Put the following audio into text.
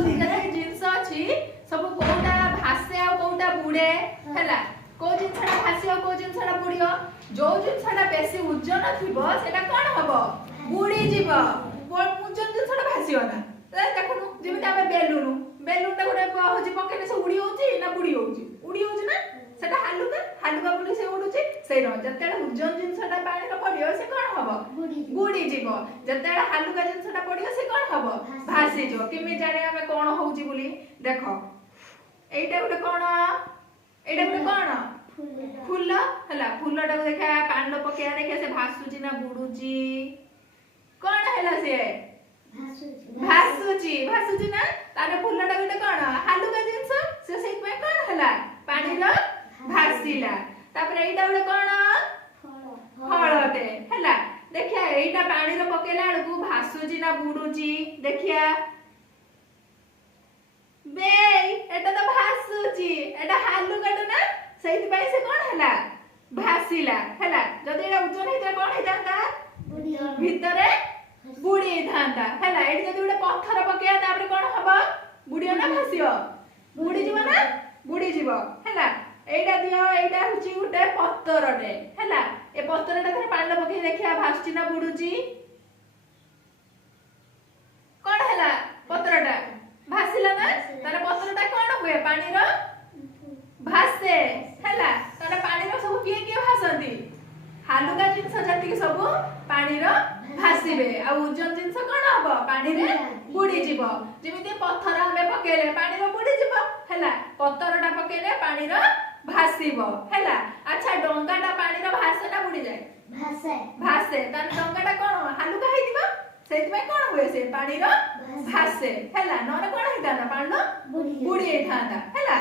जिनस अछि सब कोटा भासे आ कोटा बुडे हैला को जिनसडा भासी आ को जिनसडा बुडियो जो जिनसडा बेसी ओजन थिबो सेटा कोन हबो बुडी जीव ओजन जिनसडा भासियो ना देखनु जेमिति आमे बेलुन ता गोटे होजी पकेने से उडी होची ना बुडी होची ना सेटा हालुका बुडी से उडुची से न जतेडा ओजन जिनसडा पानी रो पडियो से कोन हबो बुडी जीव जतेडा हालुका जिनसडा पडियो से कोन हबो भासी जीव केमे जाने आमे कोन होउची बोली देखो एटा गोटे कोन फूल हला फूलटा को देखा पानी रो पकेया देखा से भासुची ना बुडुची कोन हैला से भासुची ना तारे फूलटा गोटे कोन हालुका जिंस से सेत में कोन हैला पानी रो भासीला तापर एटा गोटे कोन फळटे हैला देखिया एटा पानी रो पकेला अलगु भासुची ना बुडुची देखिया बे एटा तो भासुची एटा हालुकाटा ना सेत पई से कोन हैला भासीला हैला जदी एटा ओजन हेते कोन हेतांता भितरे बुडी थांता हैला एटी जदी उडे पत्थर पकेया तापर कोन हबो बुडियो ना भासियो बुडी जीव ना बुडी जीव हैला एटा दियो एटा हुची उडे पत्थरटे हैला ए पत्थरटा थरे पानी पके देखिया भासची ना बुडुची कोन हैला पत्थरटा भासिला ना तारे पत्थरटा कोन हुए पानी रो भासे हैला तारे पानी रो सब के भासंती हालुका जिंस जति सब पानी रो भासीबे आ ओजन जिंस कोन हबो पानी रे बुडी जीव जेमिति पत्थर हमे पकेले पानी रो बुडी जीव हैला पत्थरटा पकेले पानी रो भासीबो हैला अच्छा डोंगाटा पानी रो भासे ना बुडी जाय भासे तान डोंगाटा कोन हालुका हेतिबो सेति में कोन हुए से पानी रो भासे हैला नरे कोन हेता ना पानी रो बुडी हेतांता हैला